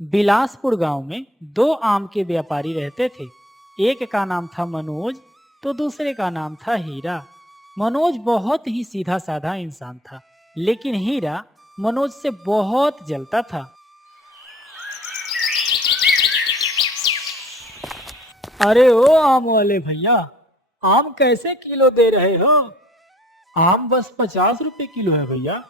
बिलासपुर गांव में दो आम के व्यापारी रहते थे। एक का नाम था मनोज, तो दूसरे का नाम था हीरा। मनोज बहुत ही सीधा साधा इंसान था, लेकिन हीरा मनोज से बहुत जलता था। अरे ओ आम वाले भैया, आम कैसे किलो दे रहे हो? आम बस 50 रुपए किलो है भैया।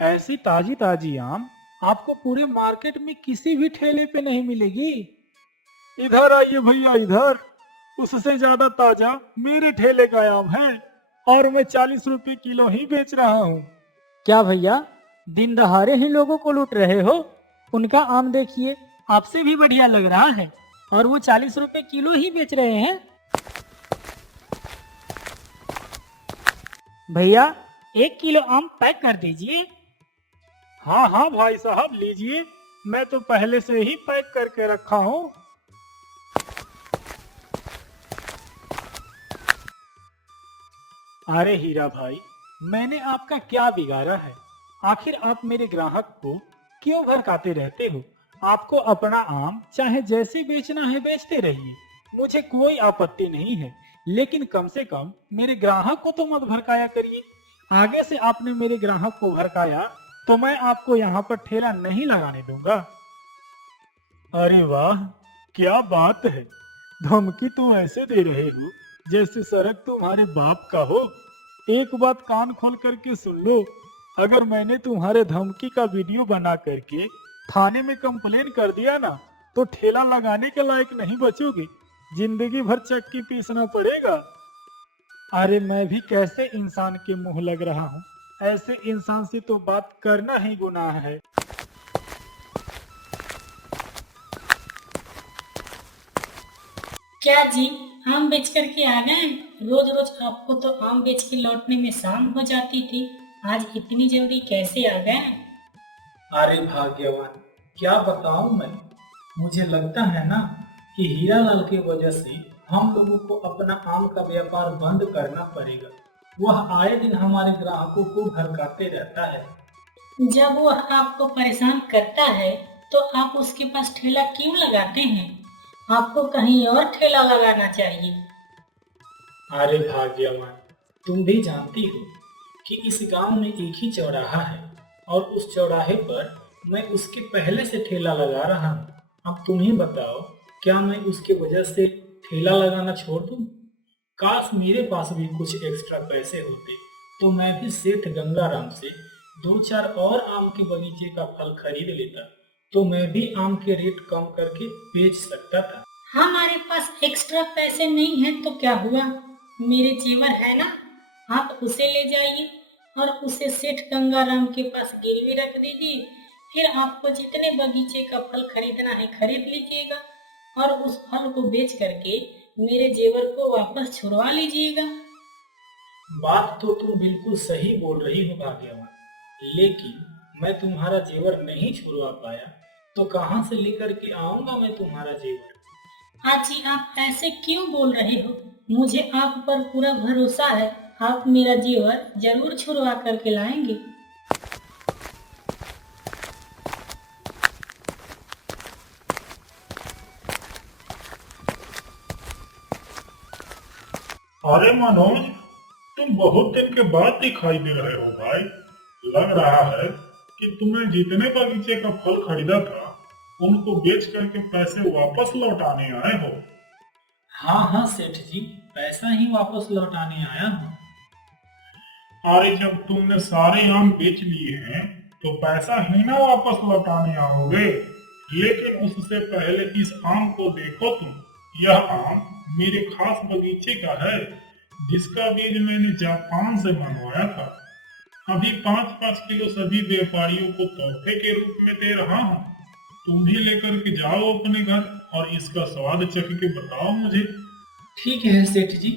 ऐसी ताजी ताजी आम आपको पूरे मार्केट में किसी भी ठेले पे नहीं मिलेगी। इधर आइए भैया, इधर। उससे ज्यादा ताजा मेरे ठेले का आम है और मैं 40 रुपए किलो ही बेच रहा हूँ। क्या भैया, दिन दहाड़े ही लोगों को लूट रहे हो? उनका आम देखिए, आपसे भी बढ़िया लग रहा है और वो 40 रुपए किलो ही बेच रहे हैं। भैया, 1 किलो आम पैक कर दीजिए। हाँ हाँ भाई साहब, लीजिए। मैं तो पहले से ही पैक करके रखा हूँ। अरे हीरा भाई, मैंने आपका क्या बिगाड़ा है? आखिर आप मेरे ग्राहक को क्यों भड़काते रहते हो? आपको अपना आम चाहे जैसे बेचना है बेचते रहिए, मुझे कोई आपत्ति नहीं है। लेकिन कम से कम मेरे ग्राहक को तो मत भड़काया करिए। आगे से आपने मेरे ग्राहक को भड़काया तो मैं आपको यहाँ पर ठेला नहीं लगाने दूंगा। अरे वाह, क्या बात है! धमकी तो ऐसे दे रहे हो जैसे सड़क तुम्हारे बाप का हो। एक बात कान खोल करके सुन लो, अगर मैंने तुम्हारे धमकी का वीडियो बना करके थाने में कंप्लेन कर दिया ना, तो ठेला लगाने के लायक नहीं बचोगे। जिंदगी भर चक्की पीसना पड़ेगा। अरे मैं भी कैसे इंसान के मुंह लग रहा हूँ। ऐसे इंसान से तो बात करना ही गुनाह है। क्या जी, आम बेच करके आ गए? रोज रोज आपको तो आम बेच के लौटने में शाम हो जाती थी। आज इतनी जल्दी कैसे आ गए? अरे भाग्यवान, क्या बताऊं मैं। मुझे लगता है ना कि हीरालाल की वजह से हम लोगों को अपना आम का व्यापार बंद करना पड़ेगा। वह आए दिन हमारे ग्राहकों को भड़काते रहता है। जब वो आपको परेशान करता है तो आप उसके पास ठेला क्यों लगाते हैं? आपको कहीं और ठेला लगाना चाहिए। अरे भाग्यवान, तुम भी जानती हो कि इस गांव में एक ही चौराहा है और उस चौराहे पर मैं उसके पहले से ठेला लगा रहा हूँ। अब तुम ही बताओ, क्या मैं उसके वजह से ठेला लगाना छोड़ दूँ? काश मेरे पास भी कुछ एक्स्ट्रा पैसे होते तो मैं भी सेठ गंगाराम से दो चार और आम के बगीचे का फल खरीद लेता, तो मैं भी आम के रेट कम करके बेच सकता था। हमारे पास एक्स्ट्रा पैसे नहीं है तो क्या हुआ? मेरे जेवर है ना, आप उसे ले जाइए और उसे सेठ गंगाराम के पास गिरवी रख दीजिए। फिर आपको जितने बगीचे का फल खरीदना है खरीद लीजिएगा और उस फल को बेच करके मेरे जेवर को वापस छुड़वा लीजिएगा। बात तो तुम बिल्कुल सही बोल रही हो भाग्यवान, लेकिन मैं तुम्हारा जेवर नहीं छुड़वा पाया तो कहाँ से लेकर के आऊंगा मैं तुम्हारा जेवर? आजी, आप ऐसे क्यों बोल रहे हो? मुझे आप पर पूरा भरोसा है। आप मेरा जेवर जरूर छुड़वा करके लाएंगे। अरे मनोज, तुम बहुत दिन के बाद दिखाई दे रहे हो भाई। लग रहा है कि तुमने जितने बगीचे का फल खरीदा था उनको बेच करके पैसे वापस लौटाने आए हो। हाँ हाँ सेठ जी, पैसा ही वापस लौटाने आया हूँ। अरे जब तुमने सारे आम बेच लिए हैं तो पैसा ही ना वापस लौटाने आओगे। लेकिन उससे पहले इस आम को देखो तुम। यह आम मेरे खास बगीचे का है, जिसका बीज मैंने जापान से मंगवाया था। अभी 5-5 किलो सभी व्यापारियों को तोहफे के रूप में दे रहा हूँ। तुम भी लेकर के जाओ अपने घर और इसका स्वाद चख के बताओ मुझे। ठीक है सेठ जी,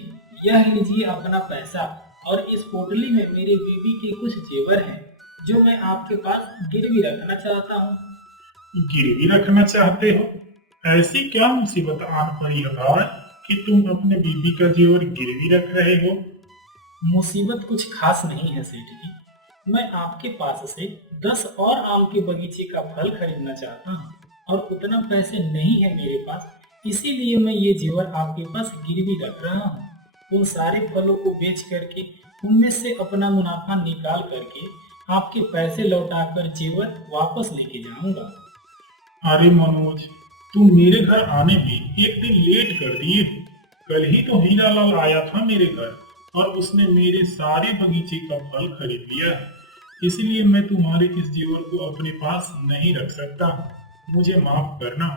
यह लीजिए अपना पैसा और इस पोटली में मेरी बीवी के कुछ जेवर हैं जो मैं आपके पास गिरवी रखना चाहता हूँ। गिरवी रखना चाहते हो? ऐसी क्या मुसीबत आन पड़ी है भाई कि तुम अपने बीबी का जेवर गिरवी रख रहे हो? मुसीबत कुछ खास नहीं है सेठ जी, मैं आपके पास से 10 और आम के बगीचे का फल खरीदना चाहता हूँ और उतना पैसे नहीं है मेरे पास, इसीलिए मैं ये जेवर आपके पास गिरवी रख रहा हूँ। उन सारे फलों को बेच करके उनमें से अपना मुनाफा निकाल करके आपके पैसे लौटाकर जेवर वापस लेके जाऊंगा। अरे मनोज, तुम मेरे घर आने में एक दिन लेट कर दिए हो। कल ही तो हीरा लाल आया था मेरे घर और उसने मेरे सारे बगीचे का फल खरीद लिया है। इसलिए मैं तुम्हारे इस जेवर को अपने पास नहीं रख सकता। मुझे माफ करना।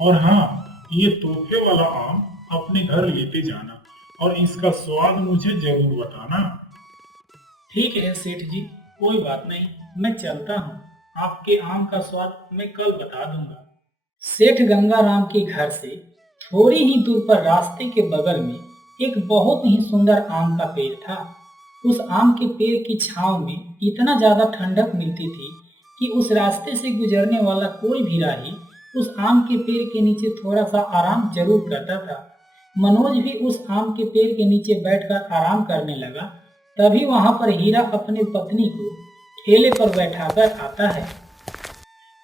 और हाँ, ये तोहफे वाला आम अपने घर लेते जाना और इसका स्वाद मुझे जरूर बताना। ठीक है सेठ जी, कोई बात नहीं, मैं चलता हूँ। आपके आम का स्वाद मैं कल बता दूंगा। सेठ गंगाराम के घर से थोड़ी ही दूर पर रास्ते के बगल में एक बहुत ही सुंदर आम का पेड़ था। उस आम के पेड़ की छांव में इतना ज्यादा ठंडक मिलती थी कि उस रास्ते से गुजरने वाला कोई भी राही उस आम के पेड़ के नीचे थोड़ा सा आराम जरूर करता था। मनोज भी उस आम के पेड़ के नीचे बैठकर आराम करने लगा। तभी वहां पर हीरा अपनी पत्नी को ठेले पर बैठाकर आता है।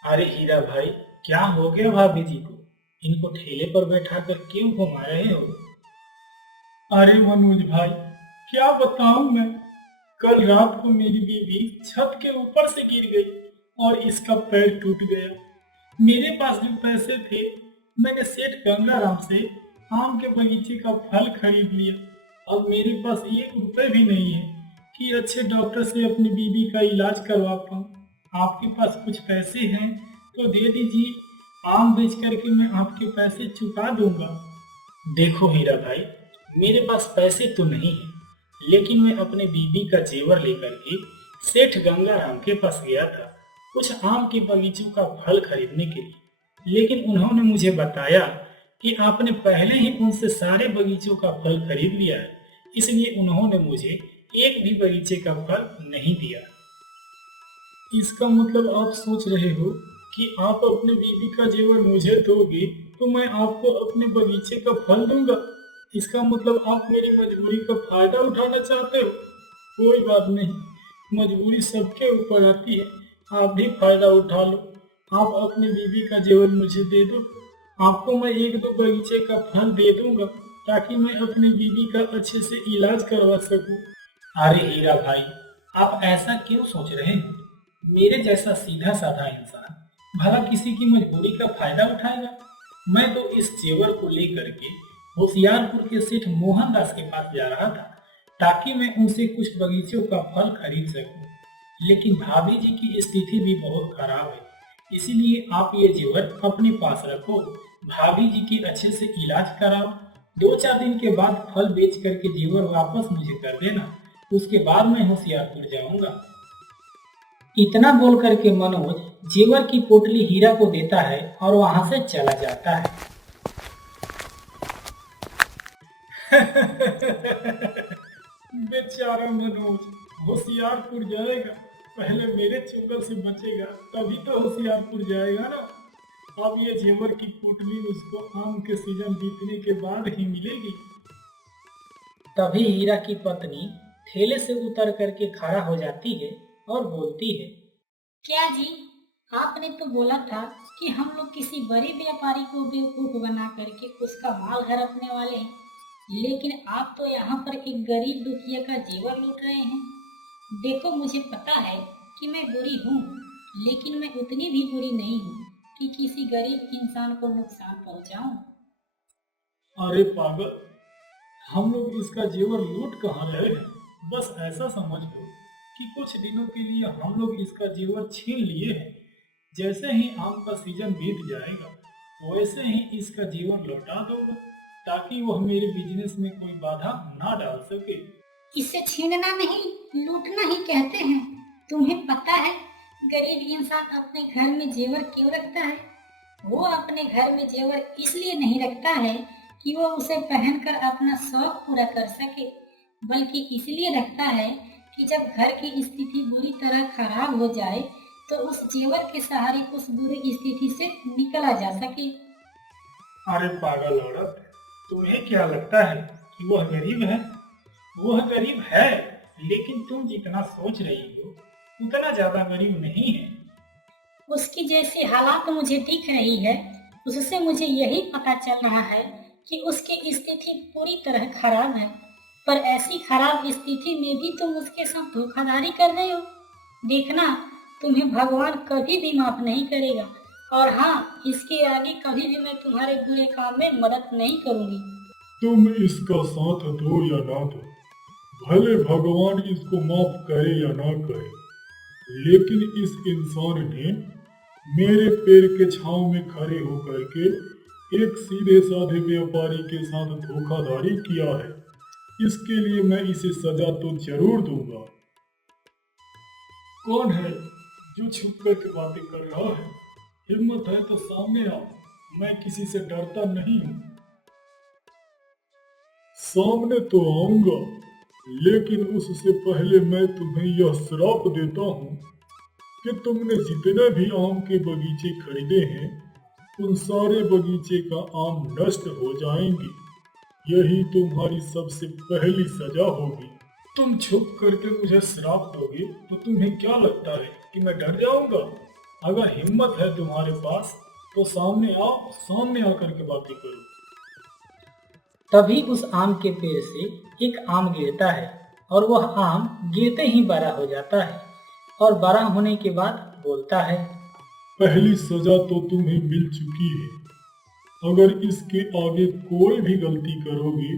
अरे हीरा भाई, क्या हो गया भाभी जी को? इनको ठेले पर बैठाकर क्यों घुमा रहे हो? अरे मनोज भाई, क्या बताऊं मैं। कल रात को मेरी बीवी छत के ऊपर से गिर गई और इसका पैर टूट गया। मेरे पास जो पैसे थे, मैंने सेठ गंगाराम से आम के बगीचे का फल खरीद लिया। अब मेरे पास 1 रुपए भी नहीं है कि अच्छे डॉक्टर से अपनी बीवी का इलाज करवा पाऊं। आपके पास कुछ पैसे हैं तो दे दीजिए, आम बेच करके मैं आपके पैसे चुका दूंगा। देखो हीरा भाई, मेरे पास पैसे तो नहीं है, लेकिन मैं अपने बीबी का जेवर लेकर के सेठ गंगाराम के पास गया था कुछ आम के बगीचों का फल खरीदने के लिए। लेकिन उन्होंने मुझे बताया कि आपने पहले ही उनसे सारे बगीचों का फल खरीद लिया है, इसलिए उन्होंने मुझे एक भी बगीचे का फल नहीं दिया। इसका मतलब आप सोच रहे हो कि आप अपने बीबी का जेवर मुझे दोगे तो मैं आपको अपने बगीचे का फल दूंगा। इसका मतलब आप मेरी मजबूरी का फायदा उठाना चाहते हो। कोई बात नहीं, मजबूरी सबके ऊपर आती है, आप भी फायदा उठा लो। आप अपनी बीबी का जेवर मुझे दे दो, आपको मैं 1-2 बगीचे का फल दे दूंगा ताकि मैं अपनी बीबी का अच्छे से इलाज करवा सकूं। अरे हीरा भाई, आप ऐसा क्यों सोच रहे हो? मेरे जैसा सीधा साधा इंसान भला किसी की मजबूरी का फायदा उठाएगा? मैं तो इस जेवर को लेकर के होशियारपुर के सेठ मोहन दास के पास जा रहा था ताकि मैं उनसे कुछ बगीचों का फल खरीद सकूं। लेकिन भाभी जी की स्थिति भी बहुत खराब है, इसीलिए आप ये जेवर अपने पास रखो, भाभी जी की अच्छे से इलाज कराओ। 2-4 दिन के बाद फल बेच करके जेवर वापस मुझे कर देना, उसके बाद मैं होशियारपुर जाऊंगा। इतना बोल करके मनोज जेवर की पोटली हीरा को देता है और वहां से चला जाता है। बेचारा मनोज होशियारपुर जाएगा, पहले मेरे चुंगल से बचेगा तभी तो होशियारपुर जाएगा ना। अब ये जेवर की पोटली उसको आम के सीजन बीतने के बाद ही मिलेगी। तभी हीरा की पत्नी ठेले से उतर करके खड़ा हो जाती है और बोलती है, क्या जी, आपने तो बोला था कि हम लोग किसी बड़े व्यापारी को बेवकूफ बना करके उसका माल हड़पने वाले हैं, लेकिन आप तो यहाँ पर एक गरीब दुखिया का जेवर लूट रहे हैं। देखो, मुझे पता है कि मैं बुरी हूँ, लेकिन मैं उतनी भी बुरी नहीं हूँ कि किसी गरीब इंसान को नुकसान पहुँचाऊँ। अरे पागल, हम लोग इसका जेवर लूट कहाँ रहे हैं? बस ऐसा समझ लो कि कुछ दिनों के लिए हम लोग इसका जेवर छीन लिए हैं। जैसे ही आम का सीजन बीत जाएगा वैसे ही इसका जेवर लौटा दूंगा ताकि वह मेरे बिजनेस में कोई बाधा ना डाल सके। इसे छीनना नहीं, लूटना ही कहते हैं। तुम्हें पता है गरीब इंसान अपने घर में जेवर क्यों रखता है? वो अपने घर में जेवर इसलिए नहीं रखता है कि वो उसे पहनकर अपना शौक पूरा कर सके, बल्कि इसलिए रखता है कि जब घर की स्थिति बुरी तरह खराब हो जाए तो उस जेवर के सहारे उस बुरी स्थिति से निकला जा सके। अरे पागल औरत, तुम्हें क्या लगता है कि वह गरीब है? वह गरीब है, लेकिन तुम जितना सोच रही हो उतना ज्यादा गरीब नहीं है। उसकी जैसी हालात मुझे दिख रही है, उससे मुझे यही पता चल रहा है कि उसकी स्थिति पूरी तरह खराब है। पर ऐसी खराब स्थिति में भी तुम उसके साथ धोखाधड़ी कर रहे हो। देखना, तुम्हें भगवान कभी भी माफ नहीं करेगा। और हाँ, इसके आगे कभी भी मैं तुम्हारे बुरे काम में मदद नहीं करूंगी। तुम इसका साथ दो या ना दो, भले भगवान इसको माफ करे या ना करे, लेकिन इस इंसान ने मेरे पैर के छांव में खड़े होकर के एक सीधे साधे व्यापारी के साथ धोखाधड़ी किया है। इसके लिए मैं इसे सजा तो जरूर दूंगा। कौन है जो छुप कर के बातें कर रहा है? हिम्मत है तो सामने आओ, मैं किसी से डरता नहीं हूँ। सामने तो आऊंगा, लेकिन उससे पहले मैं तुम्हें यह श्राप देता हूँ कि तुमने जितने भी आम के बगीचे खरीदे हैं, उन सारे बगीचे का आम नष्ट हो जाएंगे। यही तुम्हारी सबसे पहली सजा होगी। तुम छुप करके मुझे श्राप दोगे तो तुम्हें क्या लगता है कि मैं डर जाऊंगा? अगर हिम्मत है तुम्हारे पास तो सामने आओ, सामने आकर के बातें करो। तभी उस आम के पेड़ से एक आम गिरता है और वह आम गिरते ही बड़ा हो जाता है और बड़ा होने के बाद बोलता है, पहली सजा तो तुम्हें मिल चुकी है। अगर इसके आगे कोई भी गलती करोगे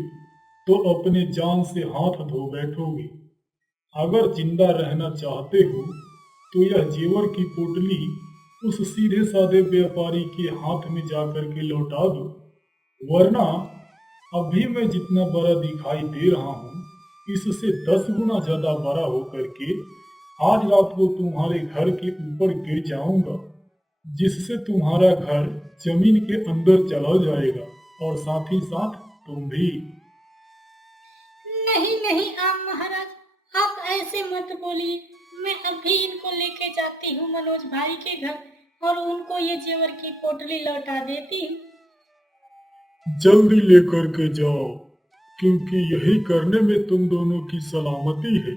तो अपने जान से हाथ धो बैठोगे। अगर जिंदा रहना चाहते हो तो यह जेवर की पोटली उस सीधे साधे व्यापारी के हाथ में जाकर के लौटा दो, वरना अभी मैं जितना बड़ा दिखाई दे रहा हूँ, इससे 10 गुना ज्यादा बड़ा होकर के आज रात को तुम्हारे घर के ऊपर गिर जाऊंगा, जिससे तुम्हारा घर जमीन के अंदर चला जाएगा और साथ ही साथ तुम भी। नहीं नहीं आम महाराज, आप ऐसे मत बोलिए। मैं अभी इनको लेके जाती हूँ मनोज भाई के घर और उनको ये जेवर की पोटली लौटा देती हूँ। जल्दी लेकर के जाओ, क्योंकि यही करने में तुम दोनों की सलामती है।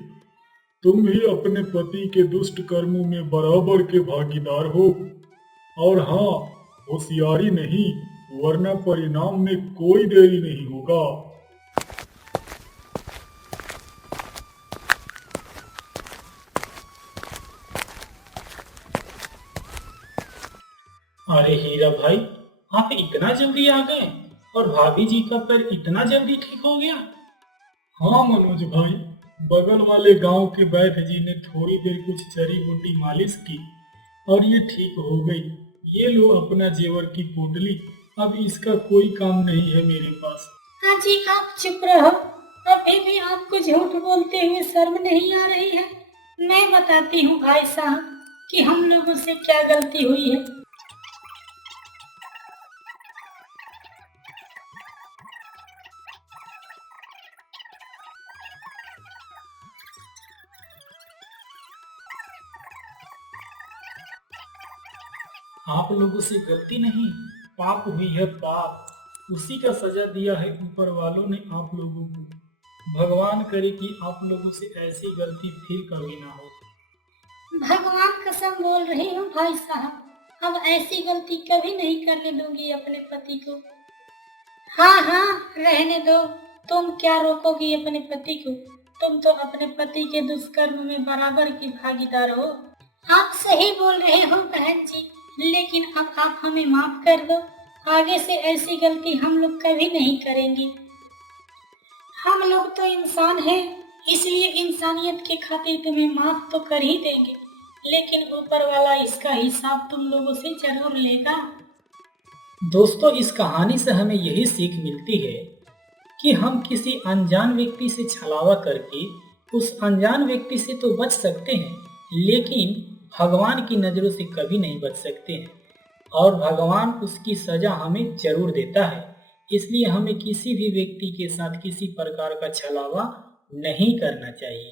तुम ही अपने पति के दुष्ट कर्मों में बराबर के भागीदार हो। और हाँ, होशियारी नहीं, वरना परिणाम में कोई देरी नहीं होगा। अरे हीरा भाई, आप इतना जल्दी आ गए और भाभी जी का पैर इतना जल्दी ठीक हो गया? हाँ मनोज भाई, बगल वाले गांव के वैद्य जी ने थोड़ी देर कुछ जड़ी बूटी मालिश की और ये ठीक हो गई। ये लो अपना जेवर की पोटली, अब इसका कोई काम नहीं है मेरे पास। हाँ जी, आप चुप रहो। अभी भी आपको झूठ बोलते हुए शर्म नहीं आ रही है? मैं बताती हूँ भाई साहब कि हम लोगों से क्या गलती हुई है। आप लोगों से गलती नहीं, पाप हुई है पाप। उसी का सजा दिया है ऊपर वालों ने आप लोगों को। भगवान करे कि आप लोगों से ऐसी गलती फिर कभी ना हो। भगवान कसम बोल रही हूँ भाई साहब, अब ऐसी गलती कभी नहीं करने दूंगी अपने पति को। हाँ हाँ, रहने दो। तुम क्या रोकोगी अपने पति को? तुम तो अपने पति के दुष्कर्म में बराबर की भागीदार हो। आप सही बोल रहे हो बहन जी, लेकिन अब आप हमें माफ कर दो। आगे से ऐसी गलती हम लोग कभी नहीं करेंगे। हम लोग तो इंसान हैं, इसलिए इंसानियत के खातिर तुम्हें माफ तो कर ही देंगे, लेकिन ऊपर वाला इसका हिसाब तुम लोगों से जरूर लेगा। दोस्तों, इस कहानी से हमें यही सीख मिलती है कि हम किसी अनजान व्यक्ति से छलावा करके उस अनजान व्यक्ति से तो बच सकते हैं, लेकिन भगवान की नज़रों से कभी नहीं बच सकते हैं और भगवान उसकी सजा हमें जरूर देता है। इसलिए हमें किसी भी व्यक्ति के साथ किसी प्रकार का छलावा नहीं करना चाहिए।